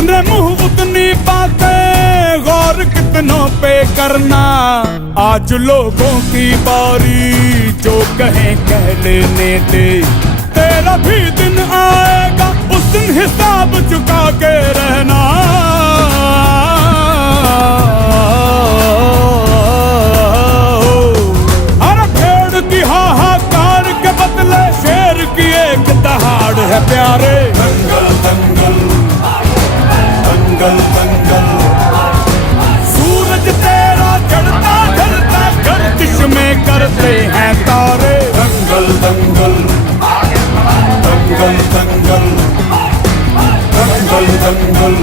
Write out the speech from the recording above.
जितने मुंह उतनी बातें, गौर कितनों पे करना। आज लोगों की बारी, जो कहें कह लेने दे। तेरा भी दिन आएगा, उस दिन हिसाब चुका के रहना। अरे भेड़ की हाहाकार के बदले शेर की एक दहाड़ है प्यारे। दंगल दंगल दंगल दंगल, सूरज तेरा चढ़ता ढलता गर्दिश में करते हैं तारे। दंगल दंगल दंगल दंगल दंगल दंगल